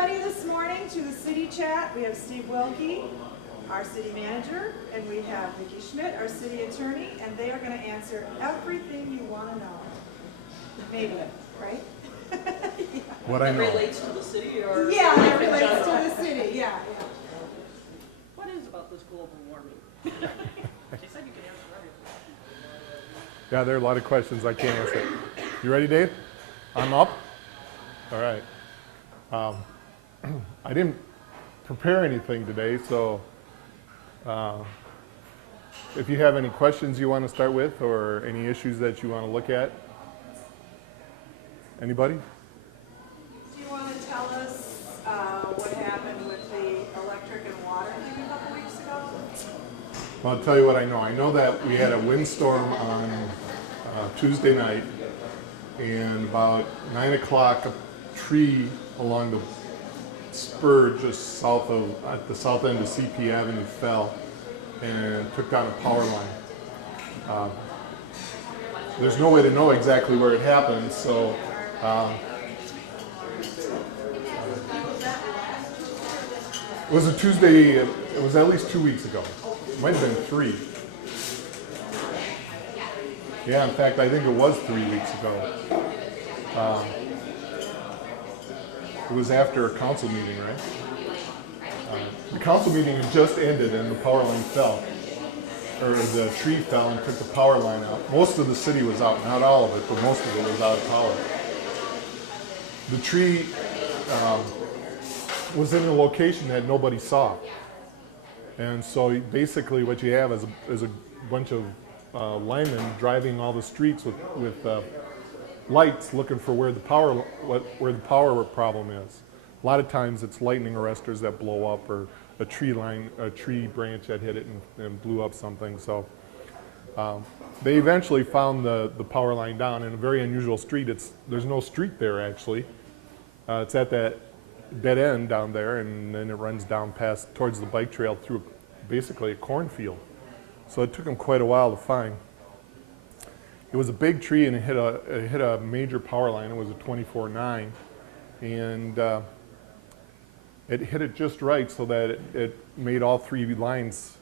everybody this morning to the city chat. We have Steve Wilke, our city manager, and we have Vicki Schmidt, our city attorney, and they are going to answer everything you want to know. Maybe, right? Yeah. What I know. That relates to the city, or Yeah, that relates to the city, yeah. What is about this global warming? She said you can answer everything. Yeah, there are a lot of questions I can't answer. You ready, Dave? I'm up? All right. I didn't prepare anything today, so if you have any questions you want to start with or any issues that you want to look at. Anybody? Do you want to tell us what happened with the electric and water thing a couple weeks ago? Well, I'll tell you what I know. I know that we had a windstorm on Tuesday night, and about 9 o'clock, a tree along the spur just south of, at the south end of CP Avenue fell and took down a power line. There's no way to know exactly where it happened, so it was a Tuesday, it was at least 2 weeks ago. It might have been 3. Yeah, in fact, I think it was 3 weeks ago. It was after a council meeting, right? The council meeting had just ended and the power line fell. Or the tree fell and took the power line out. Most of the city was out, not all of it, but most of it was out of power. The tree was in a location that nobody saw. And so basically what you have is a bunch of linemen driving all the streets with lights looking for where the power problem is. A lot of times it's lightning arresters that blow up, or a tree branch that hit it and blew up something. So they eventually found the power line down in a very unusual street. There's no street there actually. It's at that dead end down there, and then it runs down past towards the bike trail through basically a cornfield. So it took them quite a while to find. It was a big tree, and it hit a major power line. It was a 24/9, and it hit it just right so that it made all 3 lines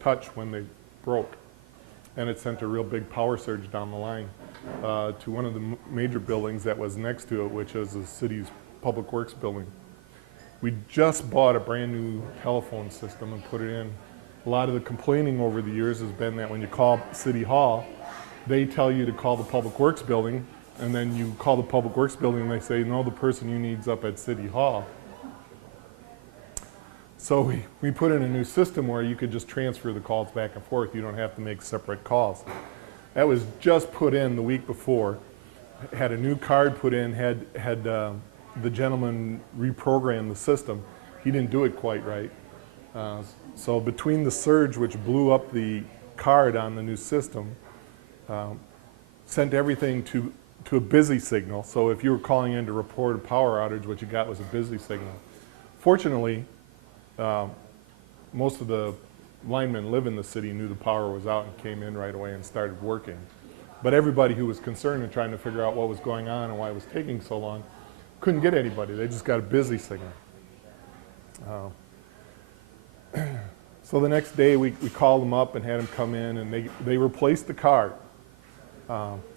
touch when they broke, and it sent a real big power surge down the line to one of the major buildings that was next to it, which is the city's public works building. We just bought a brand new telephone system and put it in. A lot of the complaining over the years has been that when you call City Hall, they tell you to call the Public Works building, and then you call the Public Works building and they say, no, the person you need's up at City Hall. So we put in a new system where you could just transfer the calls back and forth. You don't have to make separate calls. That was just put in the week before. Had a new card put in, had the gentleman reprogram the system. He didn't do it quite right. So between the surge, which blew up the card on the new system, sent everything to a busy signal. So if you were calling in to report a power outage, what you got was a busy signal. Fortunately, most of the linemen live in the city, knew the power was out, and came in right away and started working. But everybody who was concerned and trying to figure out what was going on and why it was taking so long couldn't get anybody. They just got a busy signal. So the next day we called them up and had them come in, and they replaced the card.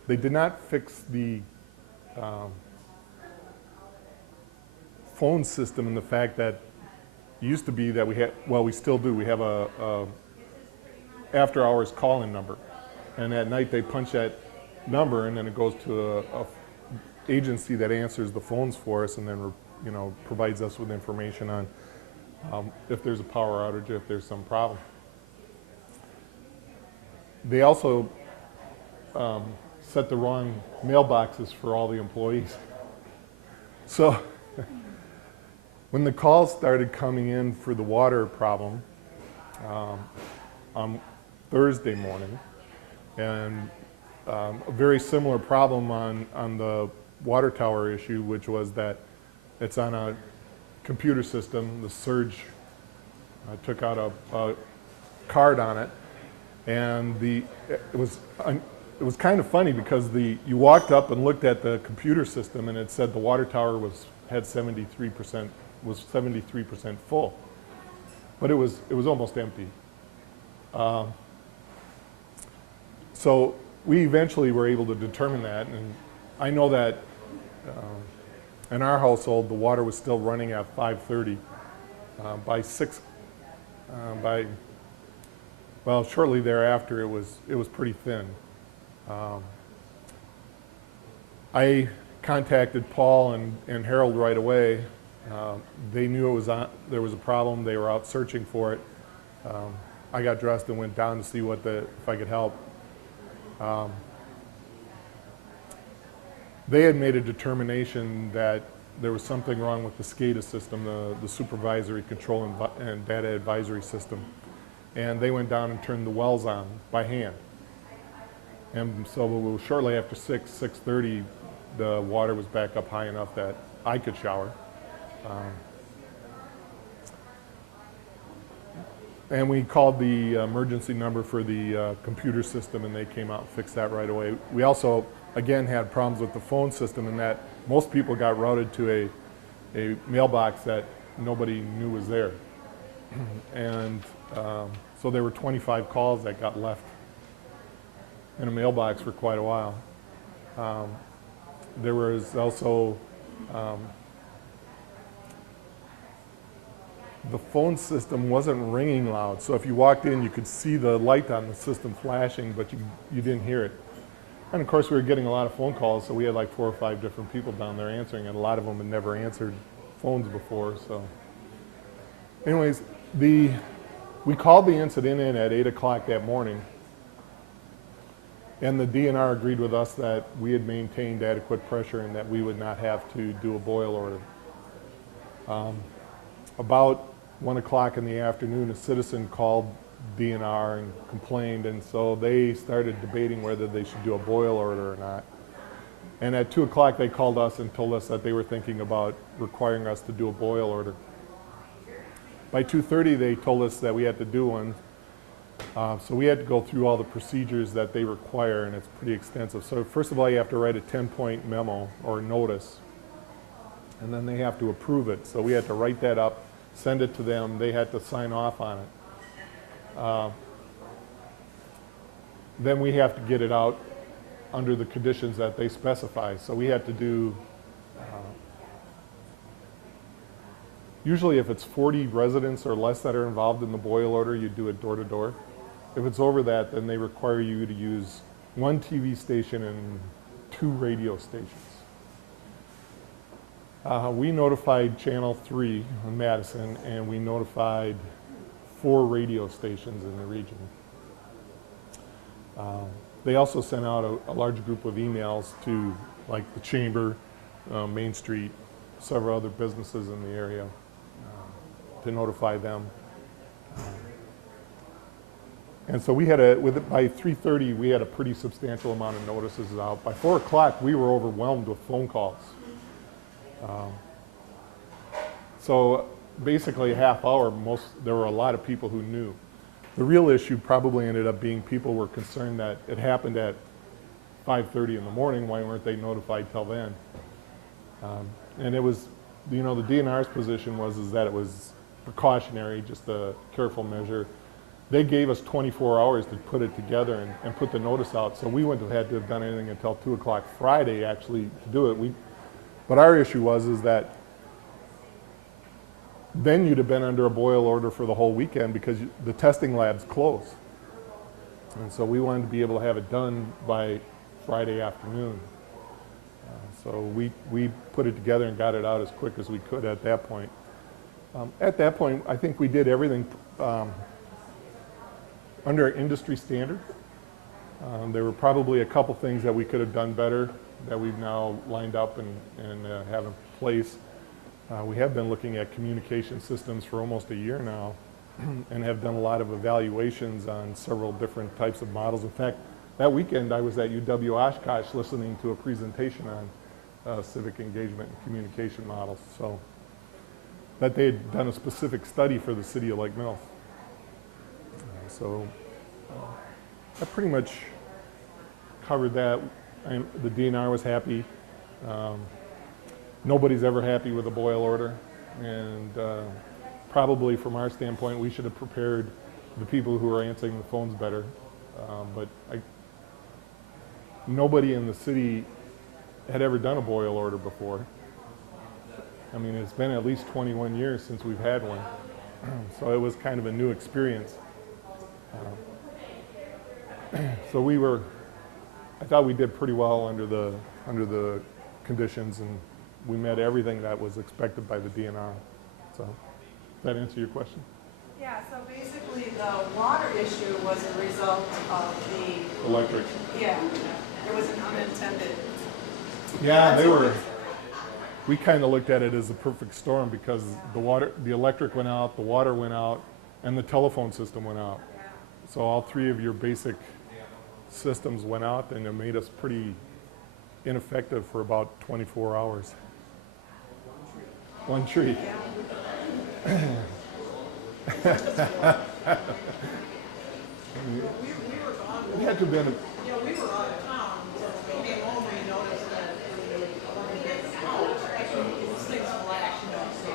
They did not fix the phone system, and the fact that it used to be that we had, well, we still do, we have a after hours call-in number, and at night they punch that number and then it goes to a agency that answers the phones for us, and then provides us with information on if there's a power outage, if there's some problem. They also set the wrong mailboxes for all the employees. So when the calls started coming in for the water problem on Thursday morning, and a very similar problem on the water tower issue, which was that it's on a computer system. The surge took out a card on it, and it was kind of funny because you walked up and looked at the computer system, and it said the water tower was had 73%, was 73% full. But it was almost empty. So we eventually were able to determine that, and I know that in our household the water was still running at 5:30. By 6, well, shortly thereafter it was pretty thin. I contacted Paul and Harold right away. They knew it was there was a problem. They were out searching for it. I got dressed and went down to see if I could help. They had made a determination that there was something wrong with the SCADA system, the supervisory control and data advisory system. And they went down and turned the wells on by hand. And so shortly after 6:30, the water was back up high enough that I could shower. And we called the emergency number for the computer system, and they came out and fixed that right away. We also, again, had problems with the phone system in that most people got routed to a mailbox that nobody knew was there. And so there were 25 calls that got left in a mailbox for quite a while. There was also the phone system wasn't ringing loud, so if you walked in you could see the light on the system flashing, but you didn't hear it. And of course we were getting a lot of phone calls, so we had like 4 or 5 different people down there answering, and a lot of them had never answered phones before. So anyways, we called the incident in at 8 o'clock that morning, and the DNR agreed with us that we had maintained adequate pressure and that we would not have to do a boil order. About 1 o'clock in the afternoon, a citizen called DNR and complained, and so they started debating whether they should do a boil order or not. And at 2 o'clock they called us and told us that they were thinking about requiring us to do a boil order. By 2:30 they told us that we had to do one. So we had to go through all the procedures that they require, and it's pretty extensive. So first of all, you have to write a 10-point memo or notice, and then they have to approve it. So we had to write that up, send it to them. They had to sign off on it. Then we have to get it out under the conditions that they specify. So we had to do, usually if it's 40 residents or less that are involved in the boil order, you do it door to door. If it's over that, then they require you to use 1 TV station and 2 radio stations. We notified Channel 3 in Madison, and we notified 4 radio stations in the region. They also sent out a large group of emails to like the Chamber, Main Street, several other businesses in the area to notify them. And so we had by 3:30 we had a pretty substantial amount of notices out. By 4 o'clock we were overwhelmed with phone calls. So basically a half hour, there were a lot of people who knew. The real issue probably ended up being people were concerned that it happened at 5:30 in the morning. Why weren't they notified till then? And it was, the DNR's position was that it was precautionary, just a careful measure. They gave us 24 hours to put it together and put the notice out, so we wouldn't have had to have done anything until 2 o'clock Friday actually to do it. But our issue was that then you'd have been under a boil order for the whole weekend because the testing lab's closed. And so we wanted to be able to have it done by Friday afternoon. So we put it together and got it out as quick as we could at that point. At that point, I think we did everything under industry standard. There were probably a couple things that we could have done better that we've now lined up and have in place. We have been looking at communication systems for almost a year now and have done a lot of evaluations on several different types of models. In fact, that weekend I was at UW Oshkosh listening to a presentation on civic engagement and communication models. So that they had done a specific study for the city of Lake Mills. So that pretty much covered that. The DNR was happy. nobody's ever happy with a boil order, and probably from our standpoint, we should have prepared the people who are answering the phones better. But nobody in the city had ever done a boil order before. I mean, it's been at least 21 years since we've had one, so it was kind of a new experience. So I thought we did pretty well under the conditions, and we met everything that was expected by the DNR. So, does that answer your question? Yeah, so basically the water issue was a result of the... Electric. Yeah, there was an unintended... Yeah, we kind of looked at it as a perfect storm because the electric went out, the water went out, and the telephone system went out. So all three of your basic systems went out, and it made us pretty ineffective for about 24 hours. One tree. We had to have been. You know, we were out of town, so when we came home, we noticed that these things flashed, you know, so.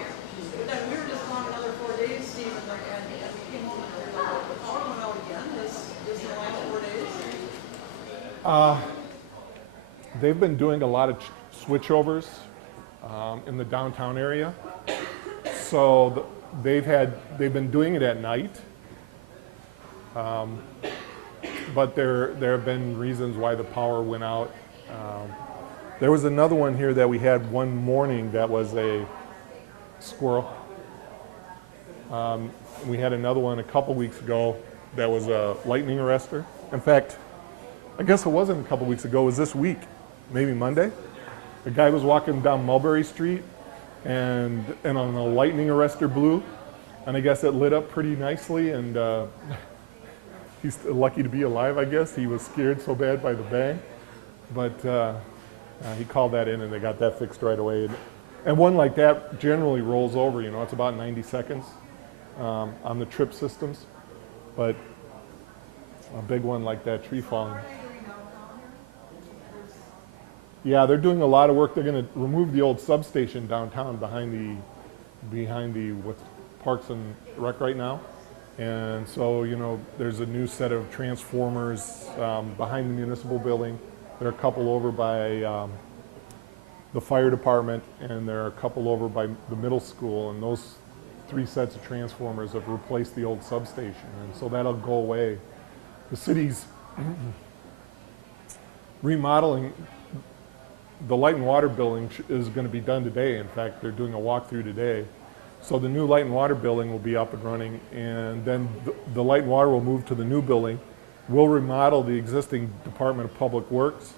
But then we were just gone another 4 days, Steve, and we came home and the power went out again this in the last 4 days. They've been doing a lot of switchovers in the downtown area. So they've been doing it at night. But there have been reasons why the power went out. There was another one here that we had one morning that was a squirrel. We had another one a couple weeks ago that was a lightning arrestor. In fact, I guess it wasn't a couple weeks ago, it was this week, maybe Monday. The guy was walking down Mulberry Street and on a lightning arrestor blew, and I guess it lit up pretty nicely, and he's lucky to be alive, I guess. He was scared so bad by the bang, but he called that in and they got that fixed right away. And one like that generally rolls over, you know, it's about 90 seconds on the trip systems, but a big one like that, tree falling. Yeah, they're doing a lot of work. They're going to remove the old substation downtown behind the what's Parks and Rec right now. And so, you know, there's a new set of transformers behind the municipal building. There are a couple over by the fire department, and there are a couple over by the middle school, and those three sets of transformers have replaced the old substation, and so that'll go away. The city's remodeling. The light and water building is going to be done today. In fact, they're doing a walkthrough today. So the new light and water building will be up and running, and then the light and water will move to the new building. We'll remodel the existing Department of Public Works,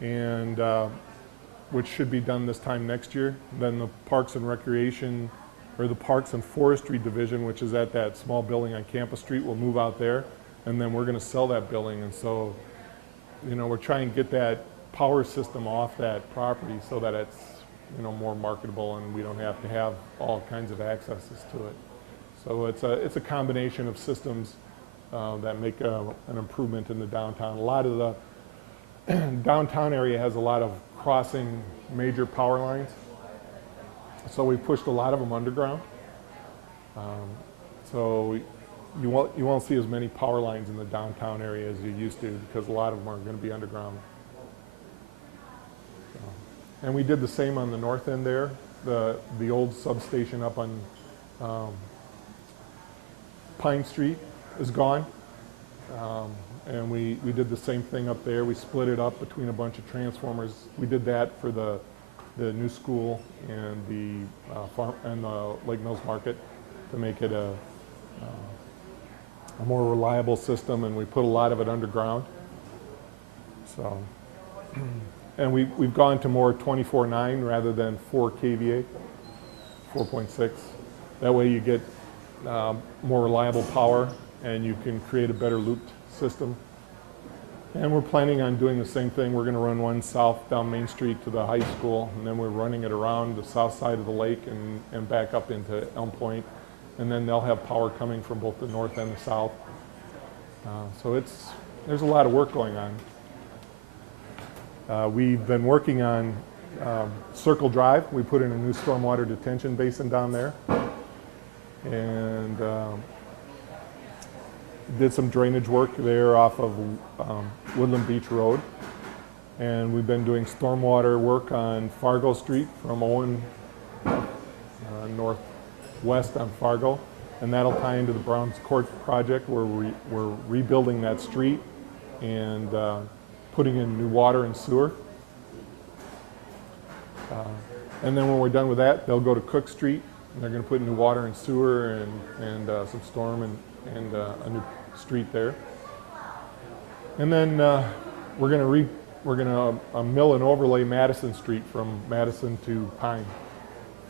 and which should be done this time next year. Then the Parks and Recreation, or the Parks and Forestry Division, which is at that small building on Campus Street, will move out there, and then we're going to sell that building. And so, you know, we're trying to get that power system off that property so that it's, you know, more marketable and we don't have to have all kinds of accesses to it. So it's a combination of systems that make an improvement in the downtown. A lot of the downtown area has a lot of crossing major power lines, so we pushed a lot of them underground. So you won't see as many power lines in the downtown area as you used to, because a lot of them are going to be underground. And we did the same on the north end there. The old substation up on Pine Street is gone. And we did the same thing up there. We split it up between a bunch of transformers. We did that for the new school and the farm and the Lake Mills Market to make it a more reliable system, and we put a lot of it underground. So. And we've gone to more 24/9 rather than 4 kVA, 4.6. That way you get more reliable power, and you can create a better looped system. And we're planning on doing the same thing. We're going to run one south down Main Street to the high school, and then we're running it around the south side of the lake and back up into Elm Point. And then they'll have power coming from both the north and the south. So there's a lot of work going on. We've been working on Circle Drive, we put in a new stormwater detention basin down there. And did some drainage work there off of Woodland Beach Road. And we've been doing stormwater work on Fargo Street from Owen northwest on Fargo. And that'll tie into the Browns Court project where we're rebuilding that street and putting in new water and sewer. And then when we're done with that, they'll go to Cook Street, and they're going to put new water and sewer and some storm and a new street there. And then we're going to mill and overlay Madison Street from Madison to Pine.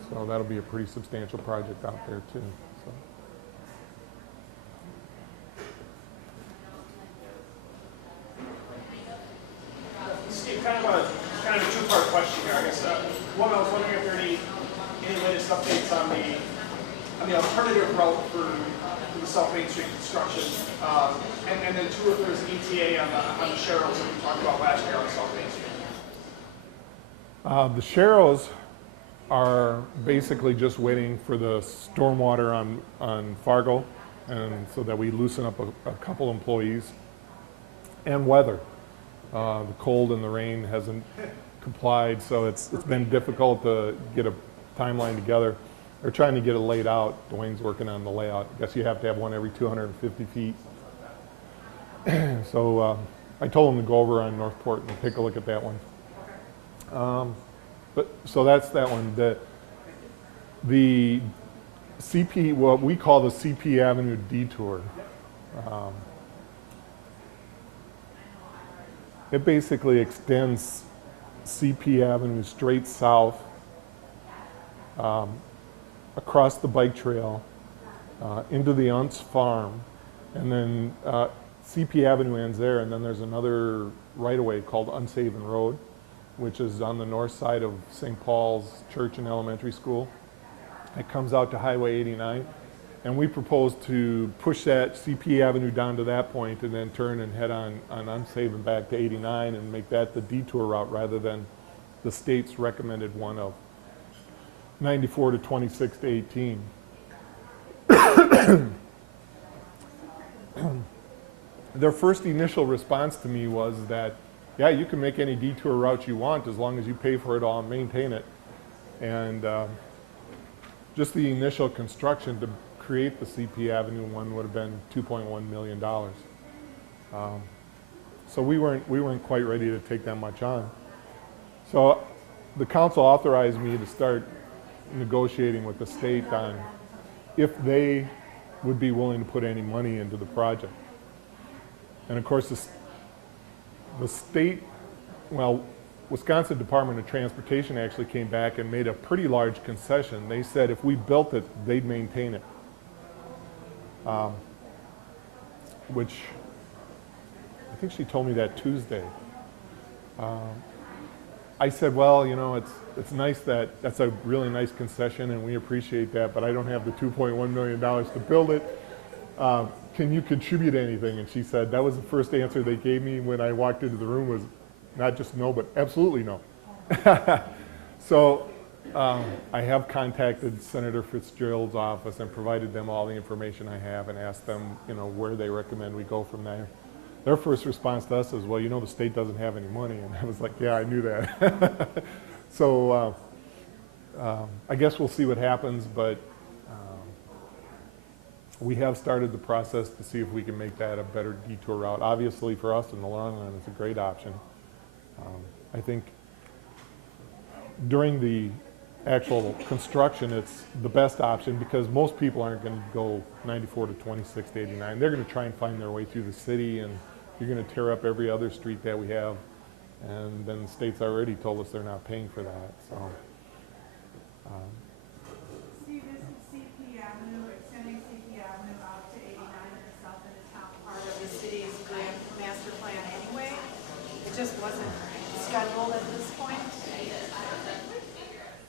So that'll be a pretty substantial project out there too. So. Steve, kind of a two-part question here, I guess. One, I was wondering if there are any latest updates on the alternative route for the South Main Street construction, and then two, if there's an ETA on the Sharrows that we talked about last year on South Main Street. The Sharrows are basically just waiting for the stormwater on Fargo, and so that we loosen up a couple employees, and weather. The cold and the rain hasn't complied, so it's been difficult to get a timeline together. They're trying to get it laid out. Dwayne's working on the layout. I guess you have to have one every 250 feet. So I told him to go over on Northport and take a look at that one. So that's that one. The CP, what we call the CP Avenue detour. It basically extends CP Avenue straight south across the bike trail into the Unts farm, and then CP Avenue ends there, and then there's another right-of-way called Unsaven Road, which is on the north side of St. Paul's Church and Elementary School. It comes out to Highway 89, and we propose to push that CP Avenue down to that point and then turn and head on Unsaven back to 89 and make that the detour route rather than the state's recommended one of 94 to 26 to 18. Their first initial response to me was that, yeah, you can make any detour route you want as long as you pay for it all and maintain it. And just the initial construction to create the CP Avenue one would have been $2.1 million. So we weren't quite ready to take that much on. So the council authorized me to start negotiating with the state on if they would be willing to put any money into the project. And of course, the state, well, Wisconsin Department of Transportation actually came back and made a pretty large concession. They said if we built it, they'd maintain it. Which, I think she told me that Tuesday. I said, well, you know, it's nice that's a really nice concession and we appreciate that, but I don't have the $2.1 million to build it. Can you contribute anything? And she said, that was the first answer they gave me when I walked into the room was not just no, but absolutely no. So I have contacted Senator Fitzgerald's office and provided them all the information I have and asked them, you know, where they recommend we go from there. Their first response to us is, well, you know, the state doesn't have any money. And I was like, yeah, I knew that. So I guess we'll see what happens, but we have started the process to see if we can make that a better detour route. Obviously, for us in the long run, it's a great option. I think during the actual construction, it's the best option because most people aren't going to go 94 to 26 to 89. They're going to try and find their way through the city, and you're going to tear up every other street that we have. And then the state's already told us they're not paying for that. So. Steve, isn't CP Avenue, extending CP Avenue out to 89 itself in the top part of the city's grand master plan anyway? It just wasn't scheduled at this point?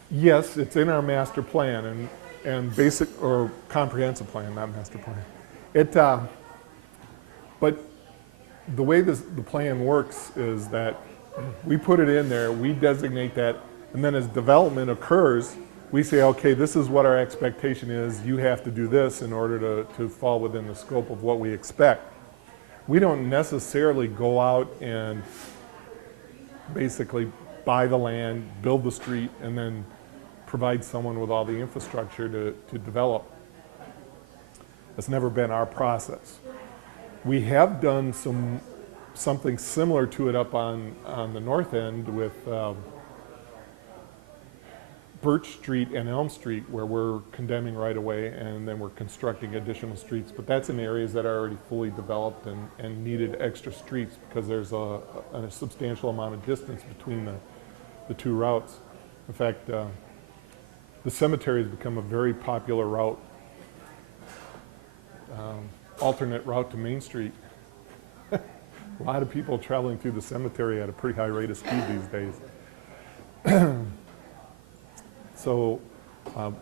Yes, it's in our master plan and basic or comprehensive plan, not master plan. But the way the plan works is that we put it in there, we designate that And then as development occurs, we say, okay, this is what our expectation is. You have to do this in order to fall within the scope of what we expect. We don't necessarily go out and basically buy the land, build the street, and then provide someone with all the infrastructure to develop. That's never been our process. We have done something similar to it up on the north end with Birch Street and Elm Street, where we're condemning right away and then we're constructing additional streets. But that's in areas that are already fully developed and needed extra streets because there's a substantial amount of distance between the two routes. In fact, the cemetery has become a very popular route, alternate route to Main Street. A lot of people traveling through the cemetery at a pretty high rate of speed these days. So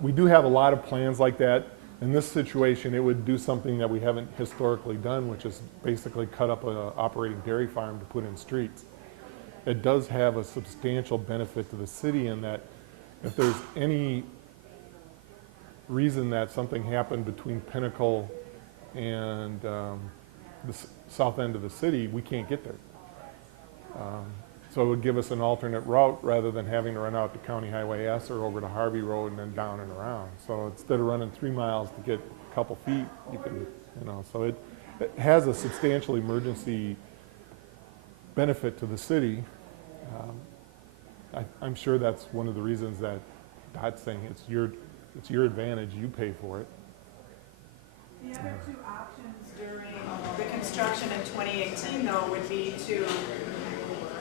we do have a lot of plans like that. In this situation, it would do something that we haven't historically done, which is basically cut up an operating dairy farm to put in streets. It does have a substantial benefit to the city in that if there's any reason that something happened between Pinnacle and the south end of the city, we can't get there. So it would give us an alternate route rather than having to run out to County Highway S or over to Harvey Road and then down and around. So instead of running 3 miles to get a couple feet, you can, so it has a substantial emergency benefit to the city. I'm sure that's one of the reasons that Dot's saying it's your advantage, you pay for it. The other two options during the construction in 2018, though, would be to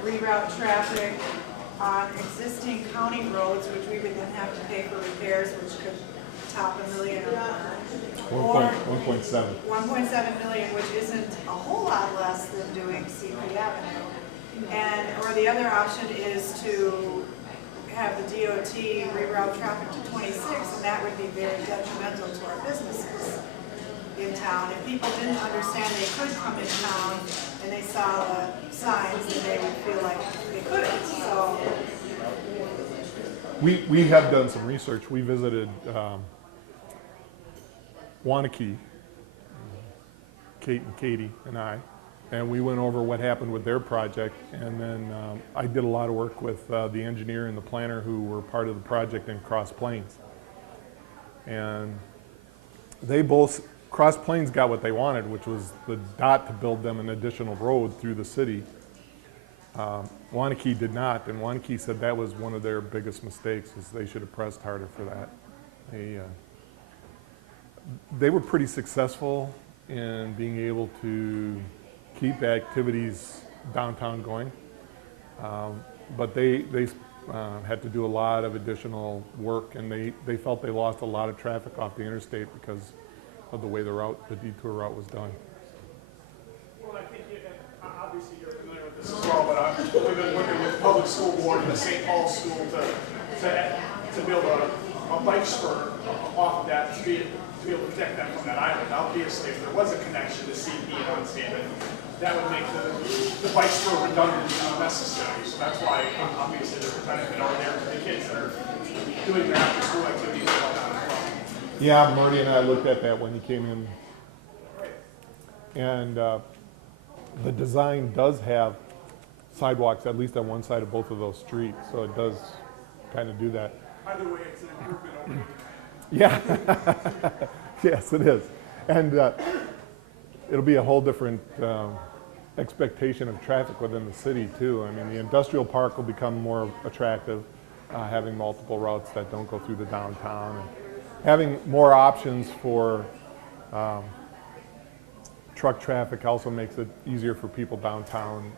reroute traffic on existing county roads, which we would then have to pay for repairs, which could top $1 million or 1.7. 1.7 million, which isn't a whole lot less than doing CP Avenue. Or the other option is to have the DOT reroute traffic to 26, and that would be very detrimental to our businesses in town. If people didn't understand they could come in town and they saw the signs, then they would feel like they couldn't. So we have done some research. We visited Wanakee, Kate and Katie and I, and we went over what happened with their project. And then I did a lot of work with the engineer and the planner who were part of the project in Cross Plains. And they both, Cross Plains got what they wanted, which was the DOT to build them an additional road through the city. Wanakee did not, and Wanakee said that was one of their biggest mistakes, is they should have pressed harder for that. They were pretty successful in being able to keep activities downtown going, but they had to do a lot of additional work, and they felt they lost a lot of traffic off the interstate because of the way the detour route was done. Well, I think obviously you're familiar with this as well, but we've been working with the public school board and the St. Paul school to build a bike spur off of that to be able to protect them from that island. Obviously, if there was a connection to CP and unstable, that would make the bike spur redundant and unnecessary. So that's why obviously they're protecting it over there for the kids that are doing their after school activities and whatnot as well. Yeah, Marty and I looked at that when he came in. And the design does have sidewalks at least on one side of both of those streets, so it does kind of do that. Either way, it's an improvement over here. Yeah, yes, it is. And it'll be a whole different expectation of traffic within the city, too. I mean, the industrial park will become more attractive, having multiple routes that don't go through the downtown. And having more options for truck traffic also makes it easier for people downtown,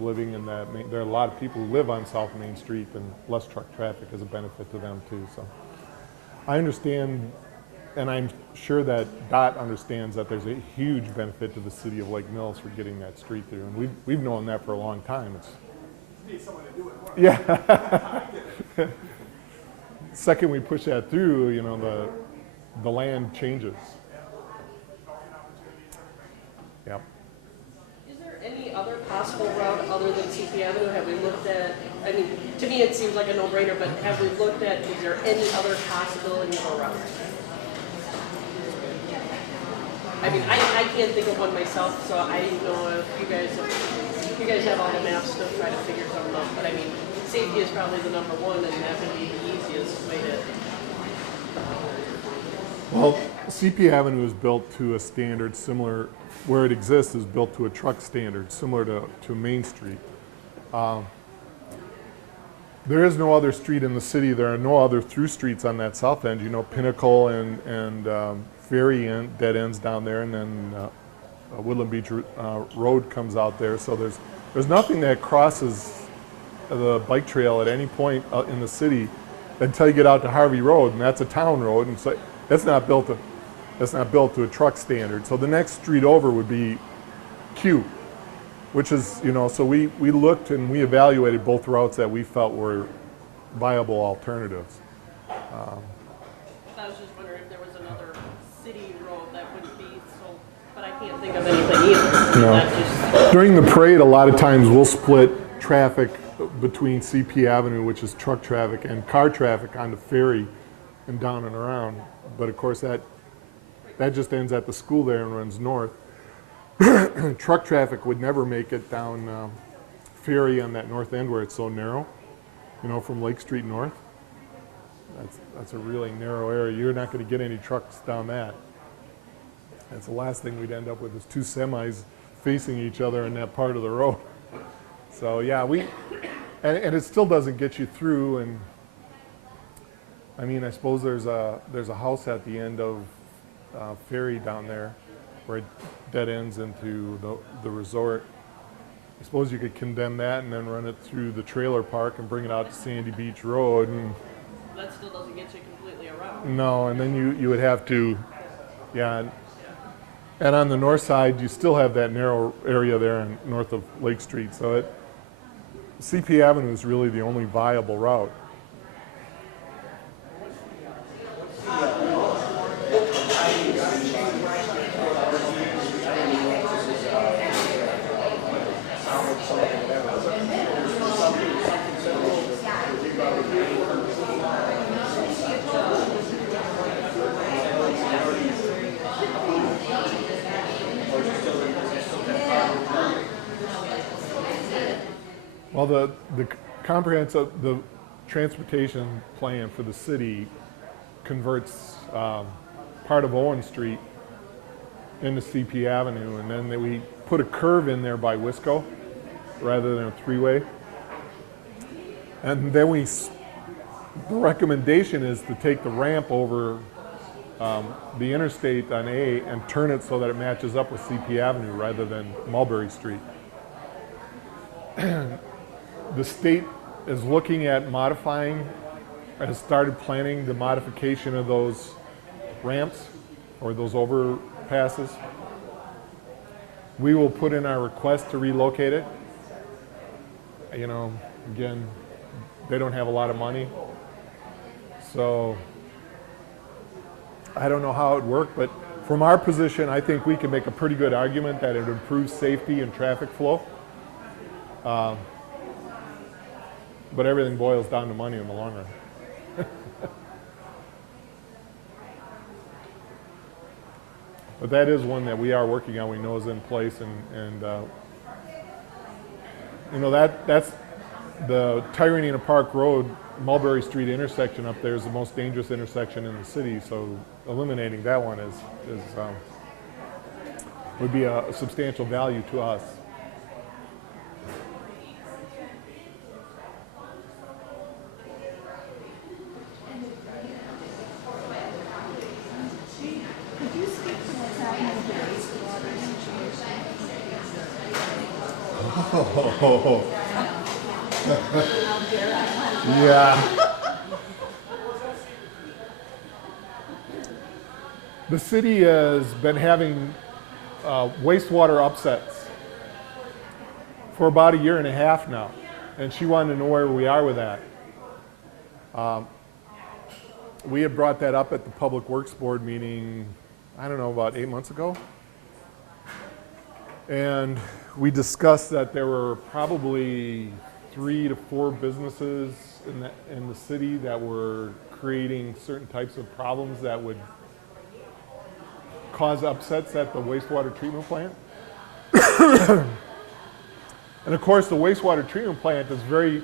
living in that. There are a lot of people who live on South Main Street, and less truck traffic is a benefit to them, too. So I understand, and I'm sure that DOT understands that there's a huge benefit to the city of Lake Mills for getting that street through, and we've known that for a long time. Need someone to do it. Yeah. Second we push that through, the land changes. Yep. Is there any other possible route other than CP Avenue? Have we looked at I mean, to me, it seems like a no-brainer, but have we looked at, is there any other possibility of a route? I mean, I can't think of one myself, so I didn't know if you guys have all the maps to try to figure something out. But I mean, safety is probably the number one, and that would be the easiest way to. Well, CP Avenue is built to a standard similar, where it exists is built to a truck standard, similar to Main Street. There is no other street in the city. There are no other through streets on that south end. You know, Pinnacle and Ferry end, dead ends down there, and then Woodland Beach Road comes out there. So there's nothing that crosses the bike trail at any point in the city until you get out to Harvey Road, and that's a town road, and so that's not built to a truck standard. So the next street over would be Q, which is, you know, so we looked and we evaluated both routes that we felt were viable alternatives. I was just wondering if there was another city road that wouldn't be so, but I can't think of anything either. No. That's just, During the parade, a lot of times we'll split traffic between CP Avenue, which is truck traffic, and car traffic on the ferry and down and around. But of course that just ends at the school there and runs north. Truck traffic would never make it down ferry on that north end where it's so narrow, you know, from Lake Street north. That's a really narrow area. You're not going to get any trucks down that. That's the last thing we'd end up with is two semis facing each other in that part of the road. So yeah, and it still doesn't get you through. And I mean, I suppose there's a house at the end of ferry down there where it dead ends into the resort. I suppose you could condemn that and then run it through the trailer park and bring it out to Sandy Beach Road. And that still doesn't get you completely around. no, and then you would have to, yeah. And on the north side, you still have that narrow area there north of Lake Street. So CP Avenue is really the only viable route. Well, the comprehensive, the transportation plan for the city converts part of Owen Street into CP Avenue, and then we put a curve in there by Wisco rather than a three-way. And then the recommendation is to take the ramp over the interstate on A and turn it so that it matches up with CP Avenue rather than Mulberry Street. The state is looking at modifying, has started planning the modification of those ramps or those overpasses. We will put in our request to relocate it. You know, again, they don't have a lot of money. So I don't know how it would work, but from our position, I think we can make a pretty good argument that it improves safety and traffic flow. But everything boils down to money in the long run. But that is one that we are working on. We know is in place, and you know, that's the Tyranina Park Road, Mulberry Street intersection up there is the most dangerous intersection in the city. So eliminating that one would be a substantial value to us. Oh. Yeah. The city has been having wastewater upsets for about a year and a half now, and she wanted to know where we are with that. We had brought that up at the Public Works Board meeting, I don't know, about 8 months ago. And we discussed that there were probably 3 to 4 businesses in the city that were creating certain types of problems that would cause upsets at the wastewater treatment plant. And of course, the wastewater treatment plant is very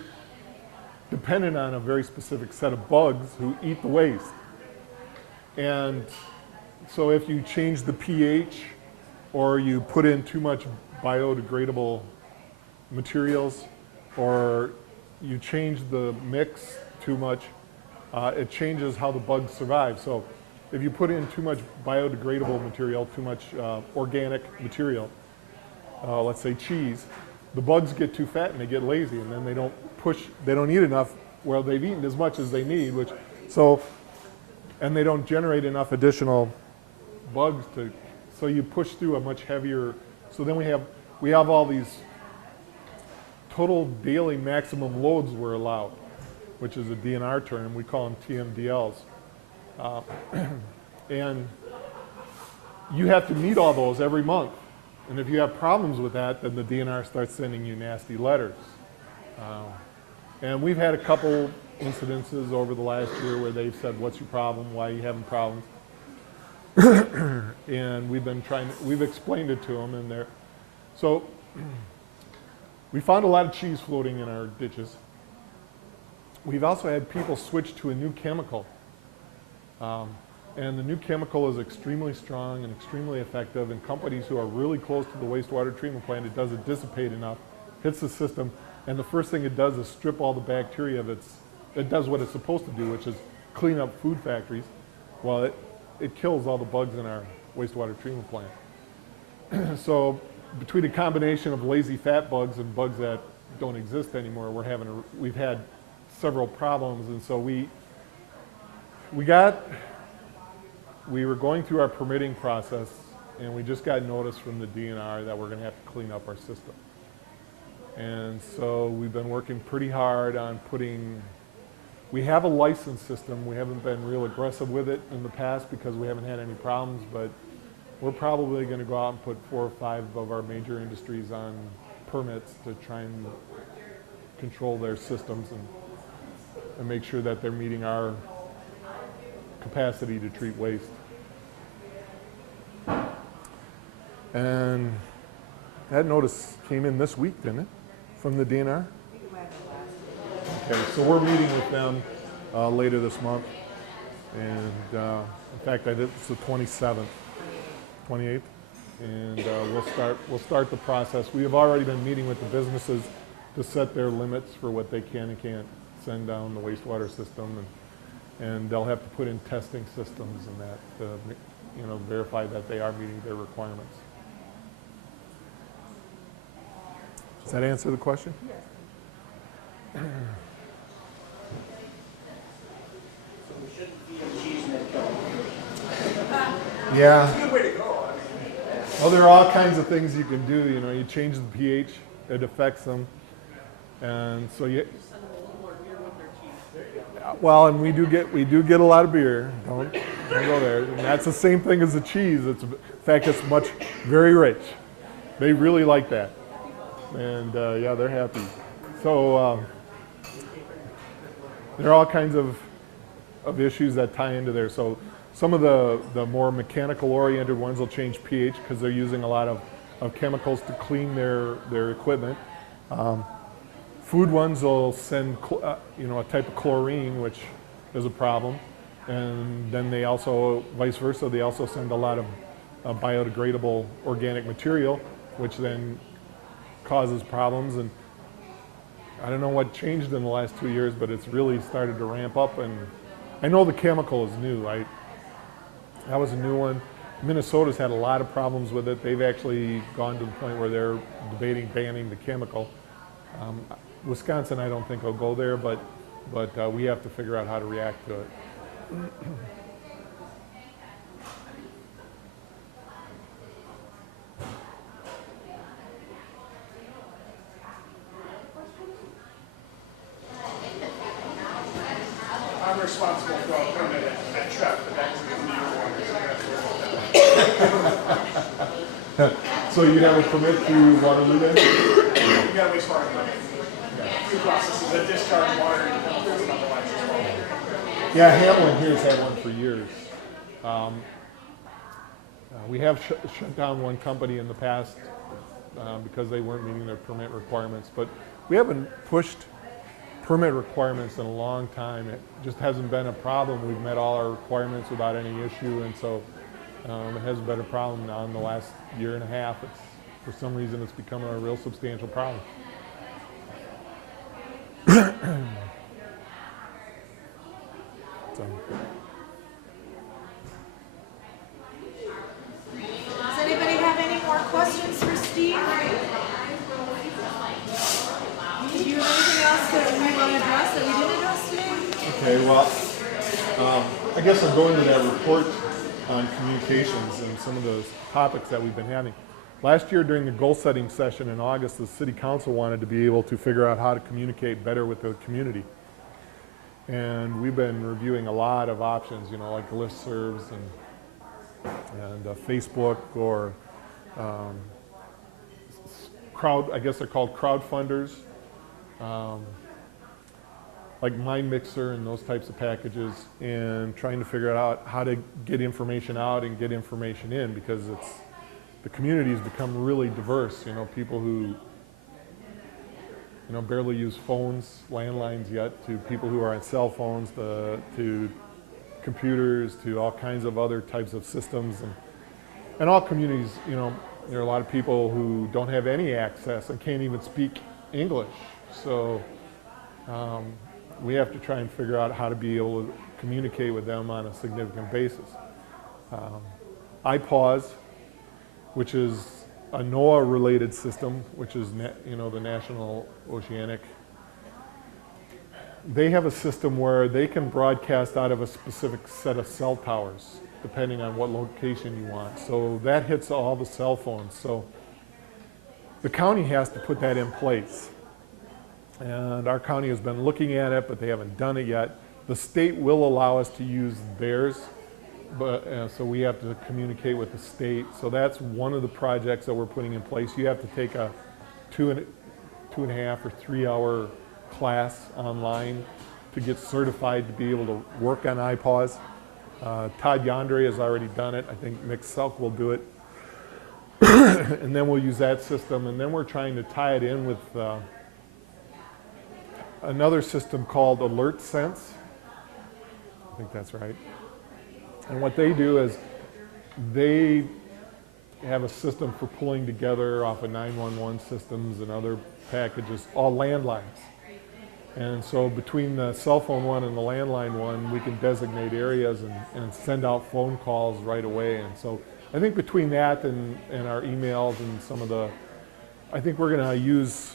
dependent on a very specific set of bugs who eat the waste. And so if you change the pH or you put in too much biodegradable materials or you change the mix too much, it changes how the bugs survive. So if you put in too much biodegradable material, too much organic material, let's say cheese, the bugs get too fat and they get lazy, and then they don't eat enough. Well, they've eaten as much as they need, and they don't generate enough additional bugs so you push through a much heavier, so then we have all these total daily maximum loads we're allowed, which is a DNR term. We call them TMDLs. And you have to meet all those every month. And if you have problems with that, then the DNR starts sending you nasty letters. And we've had a couple incidences over the last year where they've said, what's your problem? Why are you having problems? And we've explained it to them, and so we found a lot of cheese floating in our ditches. We've also had people switch to a new chemical. And the new chemical is extremely strong and extremely effective, and companies who are really close to the wastewater treatment plant, it doesn't dissipate enough, hits the system, and the first thing it does is strip all the bacteria it does what it's supposed to do, which is clean up food factories. Well, it kills all the bugs in our wastewater treatment plant. So between a combination of lazy fat bugs and bugs that don't exist anymore, we've had several problems, and so we were going through our permitting process, and we just got notice from the DNR that we're going to have to clean up our system. And so we've been working pretty hard on we have a license system. We haven't been real aggressive with it in the past because we haven't had any problems, but we're probably going to go out and put 4 or 5 of our major industries on permits to try and control their systems and make sure that they're meeting our capacity to treat waste. And that notice came in this week, didn't it, from the DNR? Okay, so we're meeting with them later this month, and in fact, it's the 27th, 28th, and we'll start the process. We have already been meeting with the businesses to set their limits for what they can and can't send down the wastewater system, and they'll have to put in testing systems and that to verify that they are meeting their requirements. Does that answer the question? Yes. So we shouldn't be a cheese net killer. Yeah. It's a good way to go. Well, there are all kinds of things you can do. You change the pH, it affects them, and so you. Send them a little more beer with their cheese. Well, and we do get a lot of beer. Don't go there. And that's the same thing as the cheese. In fact, it's very rich. They really like that, and yeah, they're happy. So there are all kinds of issues that tie into there. So some of the more mechanical-oriented ones will change pH because they're using a lot of chemicals to clean their equipment. Food ones will send a type of chlorine, which is a problem, and then they also, vice versa, they also send a lot of biodegradable organic material, which then causes problems. And I don't know what changed in the last 2 years, but it's really started to ramp up. And I know the chemical is new. That was a new one. Minnesota's had a lot of problems with it. They've actually gone to the point where they're debating banning the chemical. Wisconsin, I don't think will go there, but we have to figure out how to react to it. I'm responsible for a permit at Trap, but that's going to be your one. So you have a permit through Waterloo then? You got to waste water. Yeah. few processes that discharge water into the otherwise as well. Yeah, Hamlin here's had one for years. We have shut down one company in the past because they weren't meeting their permit requirements, but we haven't pushed permit requirements in a long time. It just hasn't been a problem. We've met all our requirements without any issue, and so it hasn't been a problem now in the last year and a half. For some reason, it's become a real substantial problem. So. Does anybody have any more questions for Steve? Do you have anything else that we want to address that we didn't address today? Okay, well, I guess I'll go into that report on communications and some of the topics that we've been having. Last year during the goal setting session in August, the City Council wanted to be able to figure out how to communicate better with the community. And we've been reviewing a lot of options, you know, like listservs and Facebook or I guess they're called crowdfunders, like Mind Mixer and those types of packages, and trying to figure out how to get information out and get information in, because the community has become really diverse. You know, people who barely use phones, landlines yet, to people who are on cell phones, to computers, to all kinds of other types of systems. And all communities, you know, there are a lot of people who don't have any access and can't even speak English. So we have to try and figure out how to be able to communicate with them on a significant basis. IPAWS, which is a NOAA-related system, which is the National Oceanic. They have a system where they can broadcast out of a specific set of cell towers, depending on what location you want. So that hits all the cell phones. So the county has to put that in place. And our county has been looking at it, but they haven't done it yet. The state will allow us to use theirs, but so we have to communicate with the state. So that's one of the projects that we're putting in place. You have to take a two and a half or 3 hour class online to get certified to be able to work on IPAWS. Todd Yandere has already done it. I think Mick Selk will do it. And then we'll use that system. And then we're trying to tie it in with another system called Alert Sense. I think that's right. And what they do is they have a system for pulling together off of 911 systems and other packages, all landlines. And so between the cell phone one and the landline one, we can designate areas and send out phone calls right away. And so I think between that and our emails and some of I think we're going to use,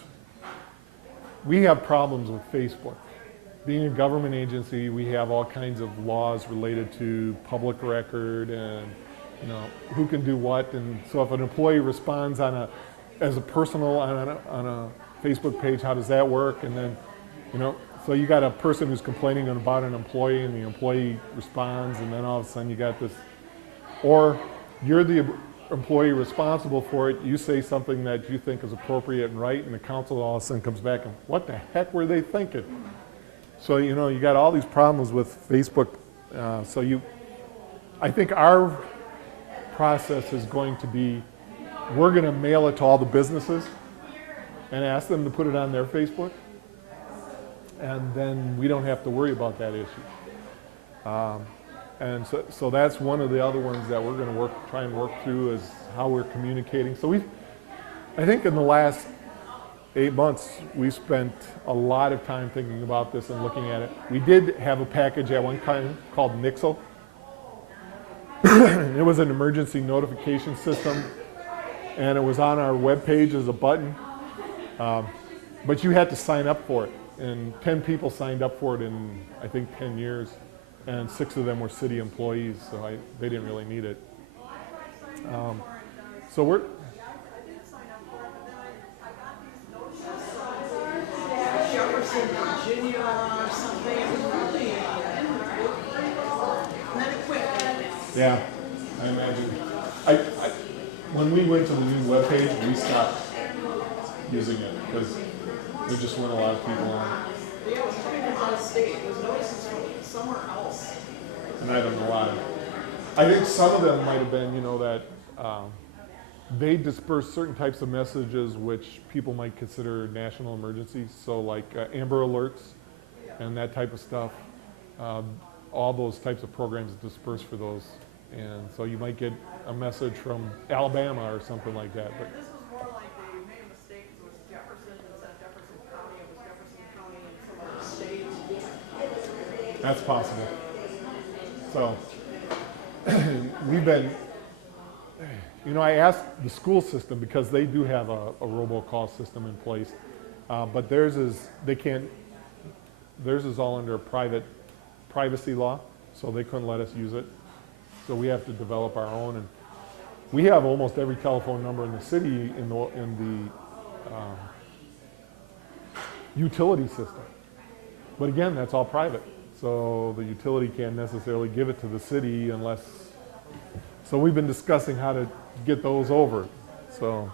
we have problems with Facebook. Being a government agency, we have all kinds of laws related to public record and, you know, who can do what. And so if an employee responds as a personal on a Facebook page, how does that work? And then, you know, so you got a person who's complaining about an employee, and the employee responds, and then all of a sudden you got this, or you're the employee responsible for it, you say something that you think is appropriate and right, and the council all of a sudden comes back and, what the heck were they thinking? So, you know, you got all these problems with Facebook. I think our process is going to be, we're going to mail it to all the businesses and ask them to put it on their Facebook. And then we don't have to worry about that issue. And so that's one of the other ones that we're going to try and work through, is how we're communicating. So I think in the last 8 months, we spent a lot of time thinking about this and looking at it. We did have a package at one time called Nixle. It was an emergency notification system, and it was on our webpage as a button. But you had to sign up for it, and 10 people signed up for it in, I think, 10 years, and 6 of them were city employees, so they didn't really need it. So we're... Virginia or something. It was really, and then it quit. Yeah, I imagine. When we went to the new webpage, we stopped using it because There just weren't a lot of people on. Yeah, it was coming from out of state, it was noticed from somewhere else. And I don't know why. I think some of them might have been, that they disperse certain types of messages which people might consider national emergencies. So like Amber Alerts and that type of stuff. All those types of programs disperse for those. And so you might get a message from Alabama or something like that. But This was more like they made a mistake, it was Jefferson instead of Jefferson County, it was Jefferson County and some other state. that's possible. So we've been, I asked the school system because they do have a robocall system in place, but theirs is all under a privacy law, so they couldn't let us use it. So we have to develop our own, and we have almost every telephone number in the city in the utility system. But again, that's all private, so the utility can't necessarily give it to the city unless. So we've been discussing how to get those over. So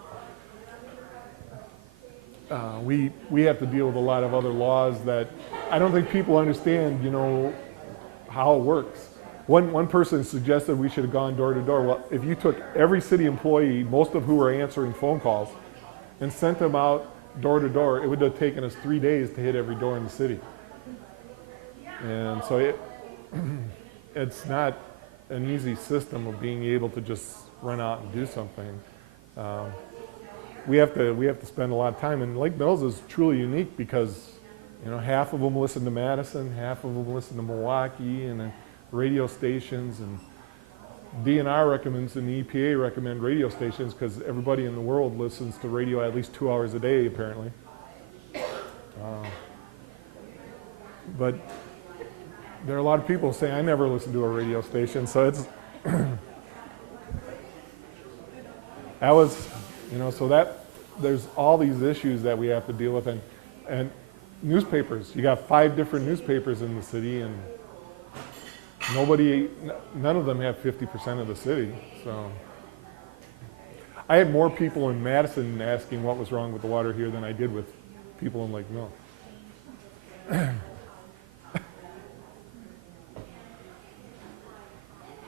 we have to deal with a lot of other laws that I don't think people understand, how it works. One person suggested we should have gone door to door. Well, if you took every city employee, most of who were answering phone calls, and sent them out door to door, it would have taken us 3 days to hit every door in the city. And so it's not an easy system of being able to just run out and do something. We have to spend a lot of time, and Lake Mills is truly unique because half of them listen to Madison, half of them listen to Milwaukee, and then radio stations, and DNR recommends and the EPA recommend radio stations because everybody in the world listens to radio at least 2 hours a day apparently. But there are a lot of people saying I never listen to a radio station, so it's that was, so that there's all these issues that we have to deal with, and newspapers. You got 5 different newspapers in the city, and none of them have 50% of the city. So I had more people in Madison asking what was wrong with the water here than I did with people in Lake Mill.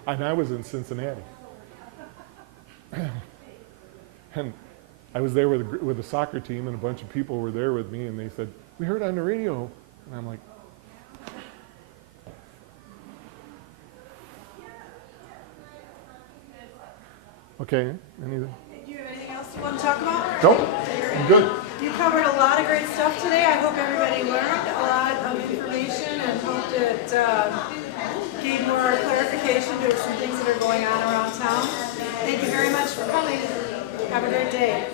And I was in Cincinnati. And I was there with a soccer team, and a bunch of people were there with me, and they said, "We heard on the radio." And I'm like, okay, anything? Do you have anything else you want to talk about? Nope, I'm good. You covered a lot of great stuff today. I hope everybody learned a lot of information and hope it gave more clarification to some things that are going on around town. Thank you very much for coming. Have a great day.